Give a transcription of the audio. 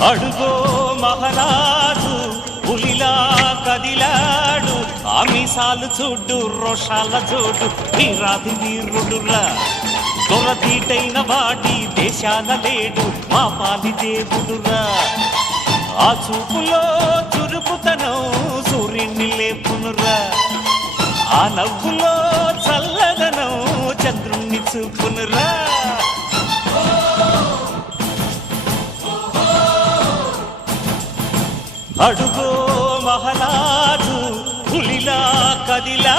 అడుగో మహారాజు పులిలా కదిలాడు, ఆమిసాలు చూడు రోషాల చూడు, వీరాది వీరుడురా. దొరదీటైన వాడి దేశాల లేడు, మా పాలి దేవుడురా. ఆ చూపులో చురుకుతనం సూర్యుని లేపునురా, ఆ నవ్వులో చల్లదనం చంద్రుణ్ణి చూపునురా. అడుగో మహారాజు పులిలా కదిలా